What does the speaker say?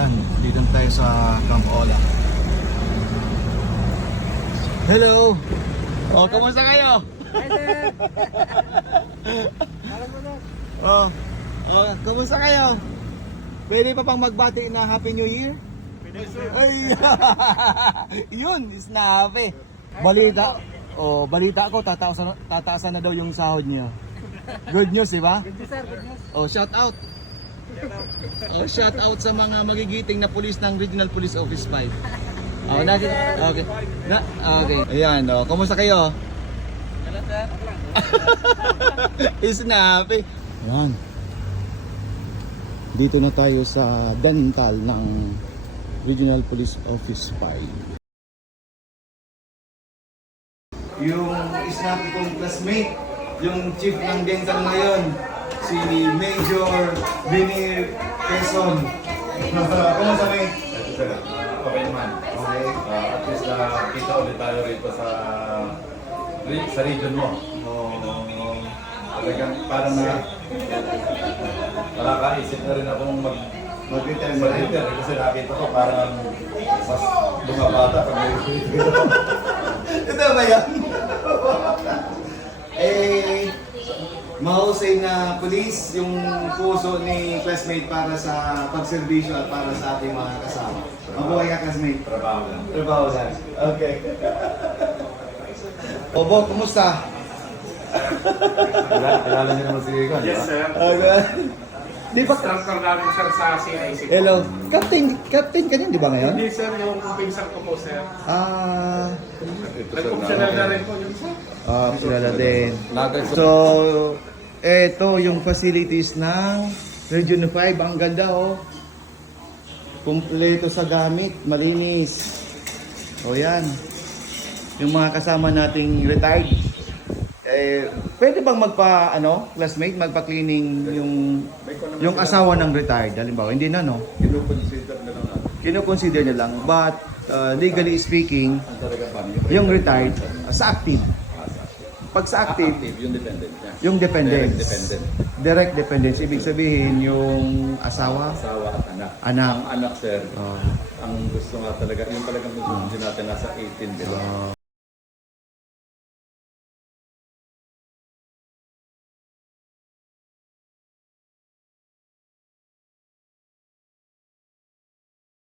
Yan, dito tayo sa Camp Ola. Hello! Oh, kamusta kayo? Hi, sir! Oh, kamusta kayo? Pwede pa pang magbati na Happy New Year? Pwede, sir. Ay, yun, snappy. Balita ko, tataasan na daw yung sahod niyo. Good news, di ba? Good news, sir. Good news. Oh, shout out. Oh, shout out sa mga magigiting na pulis ng Regional Police Office 5. Oh, okay. Okay. Ayan, oh, kumusta kayo? Hello, sir. Snappy. Ayan. Dito na tayo sa Dental ng Regional Police Office 5. Yung snappy kong classmate, yung chief ng dental ngayon, si Major Vinir Quezon. Kumusta kayo? Okay naman. Okay. At least kita ulit tayo rito sa region mo. Talagang parang nakakaisip na rin akong Mag-retire mo rin. mag-retire kasi nakita ko parang mas lumabata pag may Ito ba yan? Mahusay na pulis yung puso ni classmate para sa pagserbisyo at para sa ating mga kasama. Mabuhay ka, classmate. trabaho lang. Trabaho lang. Okay. Obo, kumusta? Kilala niyo naman si Rigon. Yes, sir. Okay. Di ba? Instructor namin, sir, sa CIC. Hello. Captain ka din, di ba ngayon? Hindi, sir, yung pinsan ko po, sir. Nag-optional na rin po yun, sir. Kilala din. So, eto yung facilities ng Region 5. Ang ganda, oh. Kumpleto sa gamit, malinis. O yan. Yung mga kasama nating retired. Pwede bang classmate, magpa-cleaning yung asawa ng retired? Halimbawa, hindi na, no? Kinukonsider na lang natin. Kino-consider nyo lang. But, legally speaking, Ang talaga paano? yung retired, sa active. Pag sa active, Yung dependent niya. yung dependent. Direct dependent. Direct dependence. Ibig sabihin, yung asawa, Asawa at anak. anak. Ang anak, sir, Oh. ang gusto nga talaga, yung talagang gusto natin nasa 18, di ba?